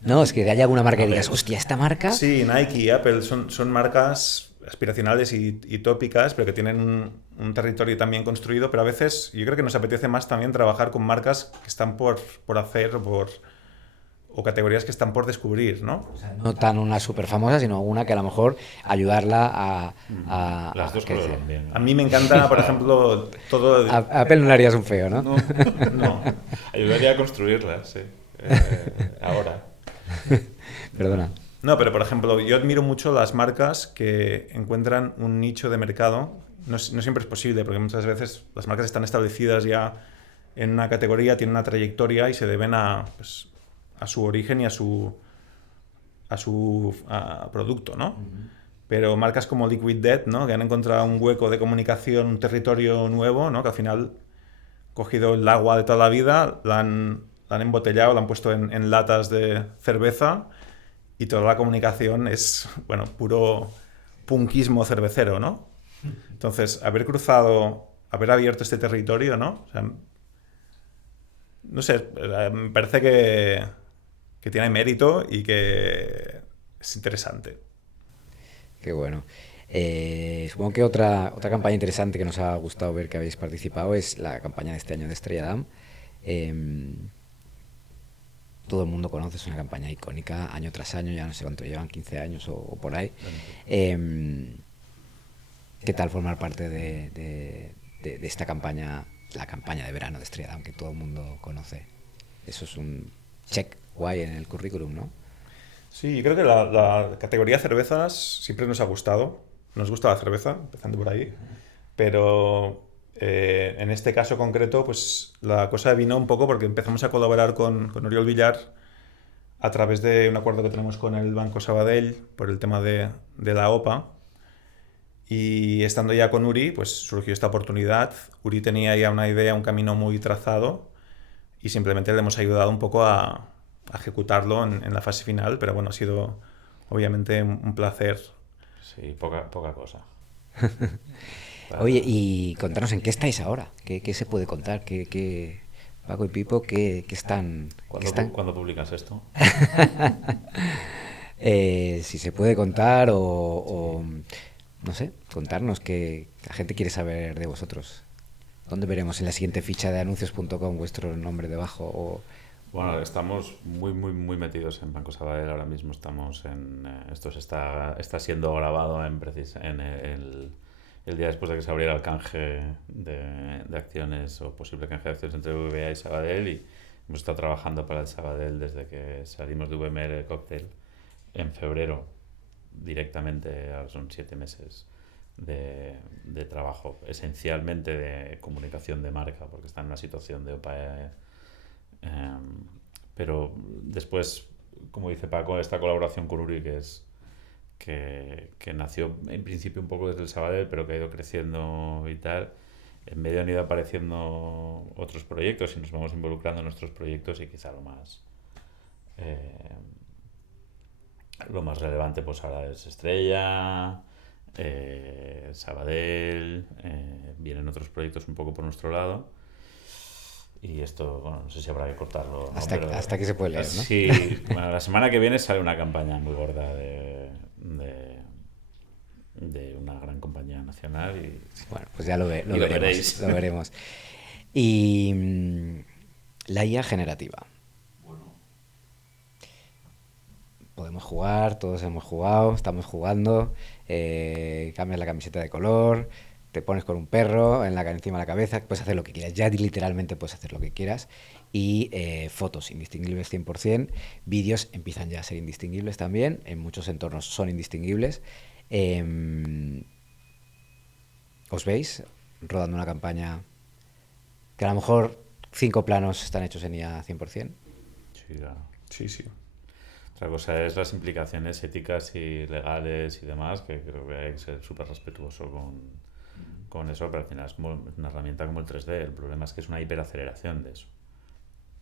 No, es que haya alguna marca que digas, hostia, esta marca... Sí, Nike y Apple son marcas aspiracionales y tópicas, pero que tienen un territorio también construido, pero a veces yo creo que nos apetece más también trabajar con marcas que están por hacer o categorías que están por descubrir, ¿no? O sea, no tan una súper famosa, sino una que a lo mejor ayudarla a Las dos crecer. cosas bien, ¿no? A mí me encanta, por ejemplo, todo... A Apple no le harías un feo, ¿no? No. Ayudaría a construirlas, sí. Ahora. Perdona. No, pero por ejemplo, yo admiro mucho las marcas que encuentran un nicho de mercado. No siempre es posible, porque muchas veces las marcas están establecidas ya en una categoría, tienen una trayectoria y se deben a su origen y a su producto, ¿no? Pero marcas como Liquid Death, ¿no? Que han encontrado un hueco de comunicación, un territorio nuevo, ¿no? Que al final cogido el agua de toda la vida, la han embotellado, la han puesto en latas de cerveza y toda la comunicación es, bueno, puro punkismo cervecero, ¿no? Entonces, haber abierto este territorio, ¿no? O sea, no sé, me parece que tiene mérito y que es interesante. Qué bueno. Supongo que otra campaña interesante que nos ha gustado ver que habéis participado es la campaña de este año de Estrella Damm. Todo el mundo conoce, es una campaña icónica, año tras año, ya no sé cuánto llevan, 15 años o por ahí. ¿Qué tal formar parte de esta campaña, la campaña de verano de Estrella Damm, que todo el mundo conoce? Eso es un check guay en el currículum, ¿no? Sí, creo que la categoría cervezas siempre nos ha gustado. Nos gusta la cerveza, empezando por ahí. Pero en este caso concreto, pues la cosa vino un poco porque empezamos a colaborar con Oriol Villar a través de un acuerdo que tenemos con el Banco Sabadell por el tema de la OPA. Y estando ya con Uri, pues surgió esta oportunidad. Uri tenía ya una idea, un camino muy trazado y simplemente le hemos ayudado un poco a ejecutarlo en la fase final, pero bueno, ha sido obviamente un placer. Sí, poca cosa. Oye, y contanos en qué estáis ahora, qué se puede contar, Paco y Pipo, qué están... ¿Cuándo publicas esto? Si se puede contar o no sé, contarnos que la gente quiere saber de vosotros. ¿Dónde veremos en la siguiente ficha de anuncios.com vuestro nombre debajo? Bueno, estamos muy metidos en Banco Sabadell ahora mismo. Estamos en... esto está siendo grabado en el día después de que se abriera el canje de acciones o posible canje de acciones entre BBVA y Sabadell, y hemos estado trabajando para el Sabadell desde que salimos de VML Cocktail en febrero directamente. Ahora son 7 meses de trabajo, esencialmente de comunicación de marca, porque está en una situación de OPA. Pero después, como dice Paco, esta colaboración con Uri, que nació en principio un poco desde el Sabadell, pero que ha ido creciendo y tal. En medio han ido apareciendo otros proyectos y nos vamos involucrando en nuestros proyectos, y quizá lo más relevante pues ahora es Estrella, Sabadell, vienen otros proyectos un poco por nuestro lado. Y esto, bueno, no sé si habrá que cortarlo, ¿no? Hasta que se puede leer, ¿no? Sí, bueno, la semana que viene sale una campaña muy gorda de una gran compañía nacional y... Bueno, pues ya lo veremos, veréis. Lo veremos. Y la IA generativa. Bueno. Podemos jugar, todos hemos jugado, estamos jugando, cambias la camiseta de color, te pones con un perro encima de la cabeza, puedes hacer lo que quieras, ya literalmente puedes hacer lo que quieras, y fotos indistinguibles 100%, vídeos empiezan ya a ser indistinguibles también, en muchos entornos son indistinguibles. ¿Os veis rodando una campaña que a lo mejor 5 planos están hechos en IA 100%? Sí, claro. Sí. Otra cosa es las implicaciones éticas y legales y demás, que creo que hay que ser súper respetuoso con eso, pero al final es como una herramienta como el 3D. El problema es que es una hiperaceleración de eso,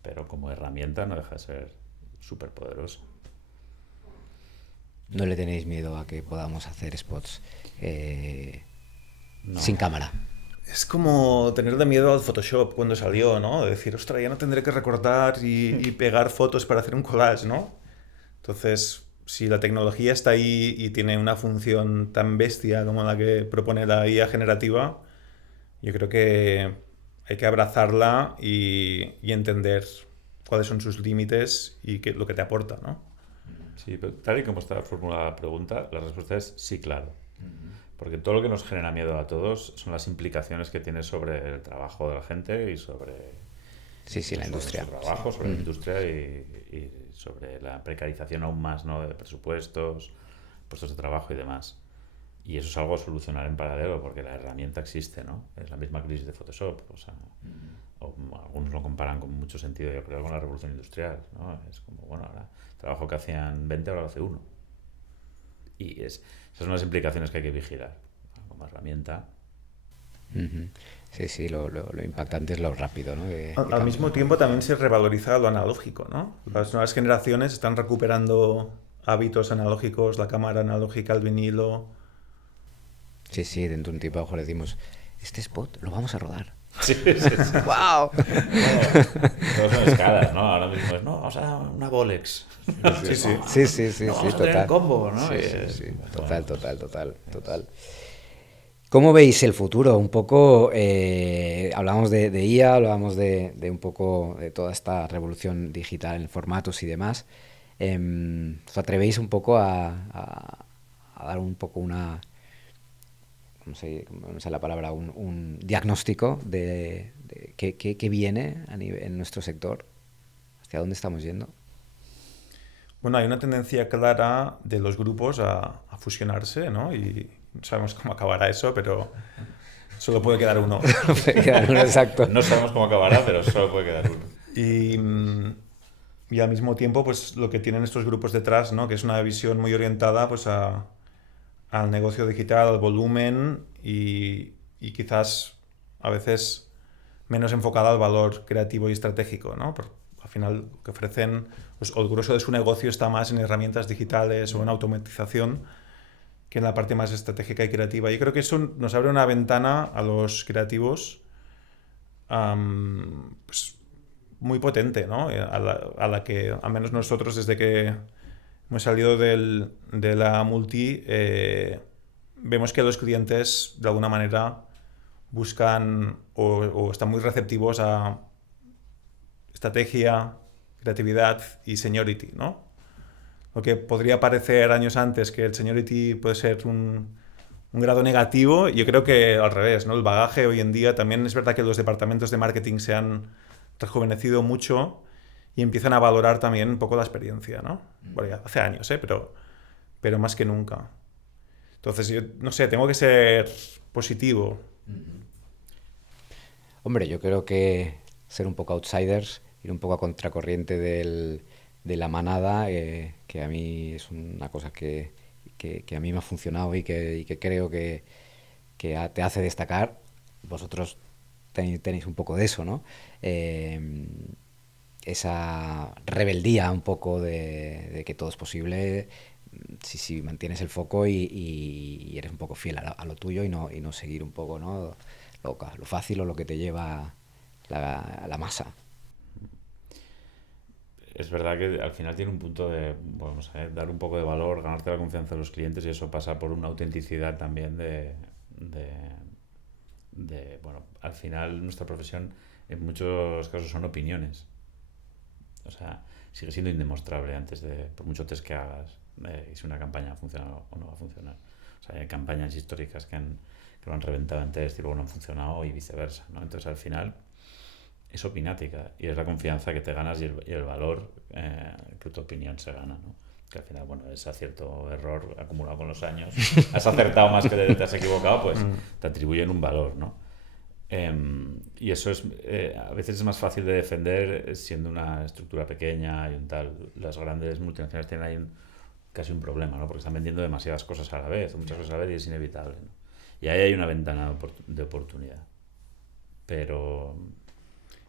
pero como herramienta no deja de ser súper poderoso. ¿No le tenéis miedo a que podamos hacer spots No. sin cámara? Es como tenerle miedo al Photoshop cuando salió, ¿no? De decir, ostras, ya no tendré que recortar y pegar fotos para hacer un collage, ¿no? Entonces, si la tecnología está ahí y tiene una función tan bestia como la que propone la IA generativa, yo creo que hay que abrazarla y entender cuáles son sus límites y lo que te aporta, ¿no? Sí, pero tal y como está formulada la pregunta, la respuesta es sí, claro. Porque todo lo que nos genera miedo a todos son las implicaciones que tiene sobre el trabajo de la gente y sobre... Sí, la industria. Sobre el trabajo, sobre la industria y sobre la precarización aún más, ¿no? De presupuestos, puestos de trabajo y demás. Y eso es algo a solucionar en paralelo, porque la herramienta existe, ¿no? Es la misma crisis de Photoshop, o sea, algunos lo comparan con mucho sentido, yo creo, con la revolución industrial, ¿no? Es como, bueno, ahora el trabajo que hacían 20 ahora lo hace uno. Y esas son las implicaciones que hay que vigilar como herramienta. Sí, lo impactante es lo rápido, ¿no? Al mismo tiempo también se revaloriza lo analógico, ¿no? Las nuevas generaciones están recuperando hábitos analógicos, la cámara analógica, el vinilo. Sí, dentro de un tiempo a lo mejor decimos, este spot lo vamos a rodar. Sí, sí, sí. ¡Wow! Todos son escalas, ¿no? Ahora mismo es, no, vamos a dar una Bolex. Sí, sí. Sí, No, vamos a tener total. combo, ¿no? Sí, Y sí, es- sí. bueno, Total. ¿Cómo veis el futuro? Un poco, hablábamos de IA, hablábamos de un poco de toda esta revolución digital en formatos y demás. ¿Os atrevéis un poco a dar un poco una, no sé la palabra, un diagnóstico de qué viene en nuestro sector? ¿Hacia dónde estamos yendo? Bueno, hay una tendencia clara de los grupos a fusionarse, ¿no? Y no sabemos cómo acabará eso, pero solo puede quedar uno. Exacto. no sabemos cómo acabará, pero solo puede quedar uno. Y, y al mismo tiempo, pues lo que tienen estos grupos detrás, ¿no? Que es una visión muy orientada pues, al negocio digital, al volumen y quizás a veces menos enfocada al valor creativo y estratégico, ¿no? Al final lo que ofrecen, pues, o el grueso de su negocio está más en herramientas digitales o en automatización que en la parte más estratégica y creativa. Y creo que eso nos abre una ventana a los creativos pues, muy potente, ¿no? A la que, al menos nosotros, desde que hemos salido de la multi, vemos que los clientes, de alguna manera, buscan o están muy receptivos a estrategia, creatividad y seniority, ¿no? Lo que podría parecer años antes que el seniority puede ser un grado negativo, yo creo que al revés, ¿no? El bagaje hoy en día, también es verdad que los departamentos de marketing se han rejuvenecido mucho y empiezan a valorar también un poco la experiencia, ¿no? Bueno, ya hace años, pero más que nunca. Entonces, yo no sé, tengo que ser positivo. Hombre, yo creo que ser un poco outsiders, ir un poco a contracorriente de la manada, que a mí es una cosa que a mí me ha funcionado y que creo que te hace destacar. Vosotros tenéis un poco de eso, ¿no? Esa rebeldía un poco de que todo es posible si mantienes el foco y eres un poco fiel a lo tuyo y no seguir un poco, ¿no? Lo fácil o lo que te lleva la masa. Es verdad que al final tiene un punto de, vamos a ver, dar un poco de valor, ganarte la confianza de los clientes y eso pasa por una autenticidad también bueno, al final nuestra profesión en muchos casos son opiniones. O sea, sigue siendo indemostrable antes por mucho test que hagas, si una campaña ha funcionado o no va a funcionar. O sea, hay campañas históricas que lo han reventado en test y luego no han funcionado y viceversa, ¿no? Entonces al final es opinática y es la confianza que te ganas y el valor que tu opinión se gana, ¿no? Que al final, bueno, es acierto o error acumulado con los años. Has acertado más que te has equivocado, pues te atribuyen un valor, ¿no? Y eso es a veces es más fácil de defender siendo una estructura pequeña y un tal. Las grandes multinacionales tienen ahí casi un problema, ¿no? Porque están vendiendo demasiadas cosas a la vez, muchas cosas a la vez y es inevitable, ¿no? Y ahí hay una ventana de oportunidad. Pero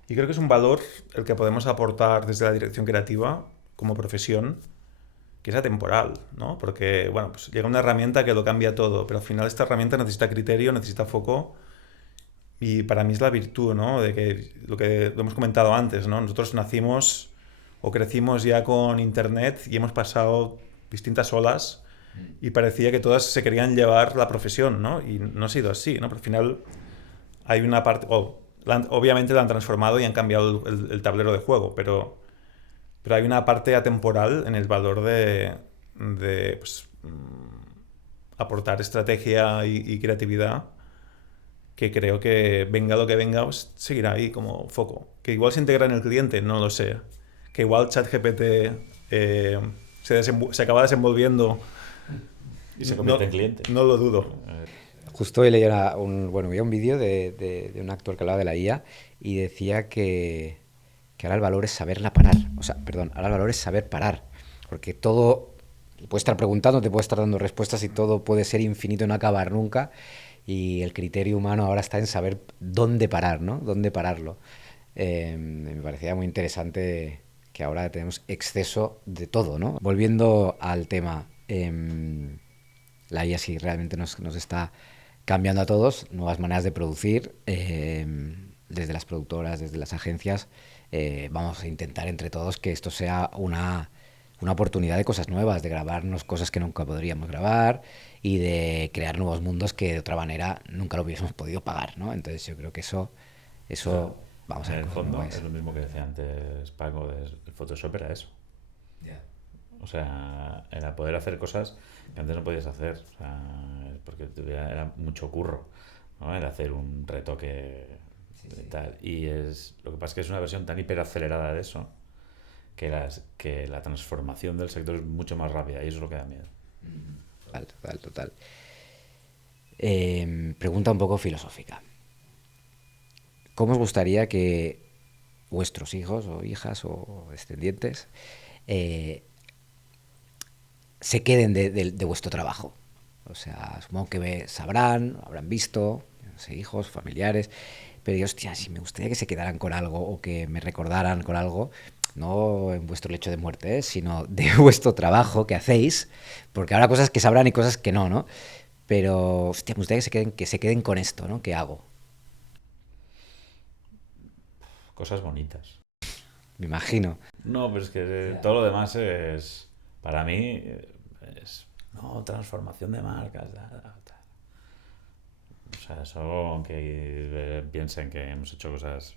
Y creo que es un valor el que podemos aportar desde la dirección creativa como profesión, que es atemporal, ¿no? Porque, bueno, pues llega una herramienta que lo cambia todo, pero al final esta herramienta necesita criterio, necesita foco, y para mí es la virtud, ¿no? De que lo hemos comentado antes, ¿no? Nosotros nacimos o crecimos ya con internet y hemos pasado distintas olas y parecía que todas se querían llevar la profesión, ¿no? Y no ha sido así, ¿no? Pero al final hay una parte... obviamente la han transformado y han cambiado el tablero de juego, pero hay una parte atemporal en el valor de pues, aportar estrategia y creatividad que creo que venga lo que venga, pues, seguirá ahí como foco. Que igual se integra en el cliente, no lo sé. Que igual ChatGPT se acaba desenvolviendo y se convierte en cliente. No lo dudo. Justo hoy leía veía un vídeo de un actor que hablaba de la IA y decía que ahora el valor es saberla parar. O sea, perdón, ahora el valor es saber parar. Porque todo, te puede estar preguntando, te puede estar dando respuestas y todo puede ser infinito y no acabar nunca. Y el criterio humano ahora está en saber dónde parar, ¿no? Dónde pararlo. Me parecía muy interesante que ahora tenemos exceso de todo, ¿no? Volviendo al tema, la IA sí realmente nos está cambiando a todos, nuevas maneras de producir. desde las productoras, desde las agencias, vamos a intentar entre todos que esto sea una oportunidad de cosas nuevas, de grabarnos cosas que nunca podríamos grabar y de crear nuevos mundos que de otra manera nunca lo hubiésemos podido pagar, ¿no? Entonces yo creo que eso vamos a ver. En el fondo es lo mismo que decía antes Paco, el Photoshop era eso. O sea, era poder hacer cosas que antes no podías hacer, o sea, porque era mucho curro, ¿no? Era hacer un retoque y tal. Y lo que pasa es que es una versión tan hiperacelerada de eso que la transformación del sector es mucho más rápida y eso es lo que da miedo. Total. Pregunta un poco filosófica. ¿Cómo os gustaría que vuestros hijos o hijas o descendientes se queden de vuestro trabajo? O sea, supongo que habrán visto, no sé, hijos, familiares, pero yo, hostia, si me gustaría que se quedaran con algo o que me recordaran con algo, no en vuestro lecho de muerte, sino de vuestro trabajo que hacéis, porque habrá cosas que sabrán y cosas que no, ¿no? Pero, hostia, me gustaría que se queden con esto, ¿no? ¿Qué hago? Cosas bonitas. Me imagino. No, pero es que todo lo demás para mí, transformación de marcas. O sea, eso, aunque piensen que hemos hecho cosas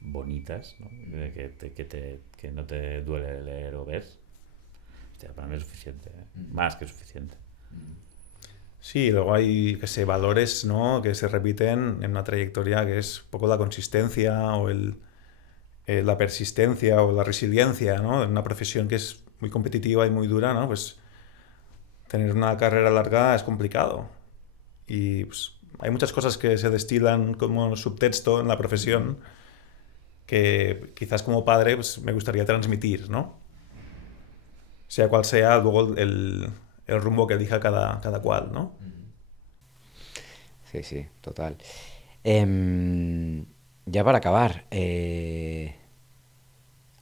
bonitas, ¿no? Que no te duele leer o ver, hostia, para mí es suficiente, más que suficiente. Sí, luego hay, que sé, valores, ¿no? Que se repiten en una trayectoria, que es un poco la consistencia o la persistencia o la resiliencia, ¿no? En una profesión que es muy competitiva y muy dura, ¿no? Pues tener una carrera larga es complicado. Y pues, hay muchas cosas que se destilan como subtexto en la profesión que quizás como padre pues, me gustaría transmitir, ¿no? Sea cual sea luego el rumbo que elija cada cual, ¿no? Sí, total. Ya para acabar,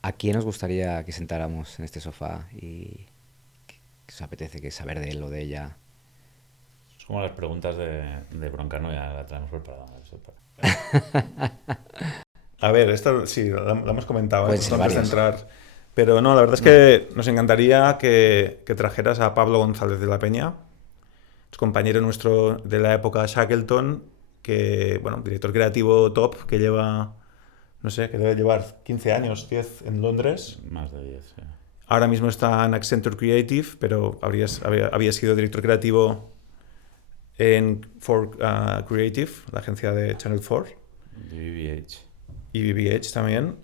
¿a quién os gustaría que sentáramos en este sofá y que os apetece que saber de él o de ella? Es como las preguntas de Broncano, ya la tenemos preparada. A ver, esto sí, lo hemos comentado Pueden ser antes de varios. entrar. Pero no, la verdad es que nos encantaría que trajeras a Pablo González de la Peña, es compañero nuestro de la época Shackleton, que, bueno, director creativo top, que lleva, no sé, que debe llevar 15 años, 10 en Londres. Más de 10, sí. Ahora mismo está en Accenture Creative, pero había sido director creativo en Creative, la agencia de Channel 4. BBH. Y BBH también.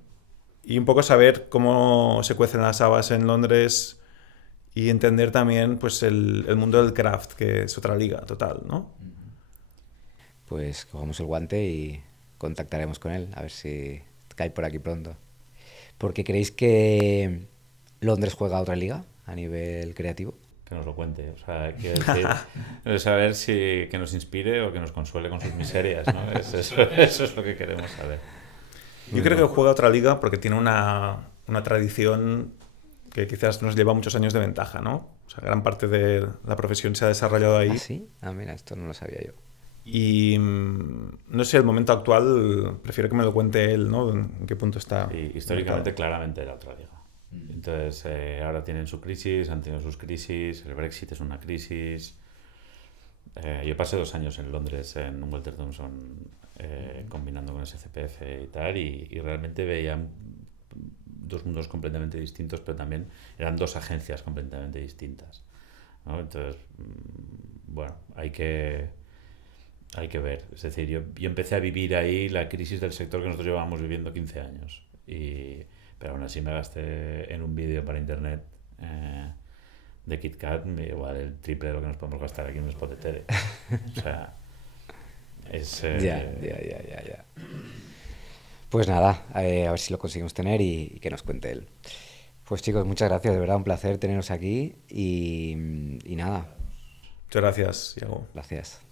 Y un poco saber cómo se cuecen las habas en Londres y entender también pues el mundo del craft, que es otra liga total, ¿no? Pues cogamos el guante y contactaremos con él, a ver si cae por aquí pronto. ¿Por qué creéis que Londres juega a otra liga a nivel creativo? Que nos lo cuente, o sea, quiero decir, saber si que nos inspire o que nos consuele con sus miserias, ¿no? Eso es lo que queremos saber. Yo creo que juega a otra liga porque tiene una tradición que quizás nos lleva muchos años de ventaja, ¿no? O sea, gran parte de la profesión se ha desarrollado ahí. ¿Ah, sí? Ah, mira, esto no lo sabía yo. Y no sé, el momento actual, prefiero que me lo cuente él, ¿no? En qué punto está. Sí, históricamente, claramente era otra liga. Entonces, ahora tienen su crisis, han tenido sus crisis, el Brexit es una crisis. Yo pasé 2 años en Londres, en Walter Thompson, combinando con SCPF y tal, y realmente veía 2 mundos completamente distintos, pero también eran 2 agencias completamente distintas, ¿no? Entonces, bueno, hay que ver. Es decir, yo empecé a vivir ahí la crisis del sector que nosotros llevábamos viviendo 15 años. Pero aún así me gasté en un vídeo para internet de KitKat igual el triple de lo que nos podemos gastar aquí en un spot de tele. O sea, es... Ya. Pues nada, a ver si lo conseguimos tener y que nos cuente él. Pues chicos, muchas gracias, de verdad un placer teneros aquí y nada. Muchas gracias, Iago. Gracias.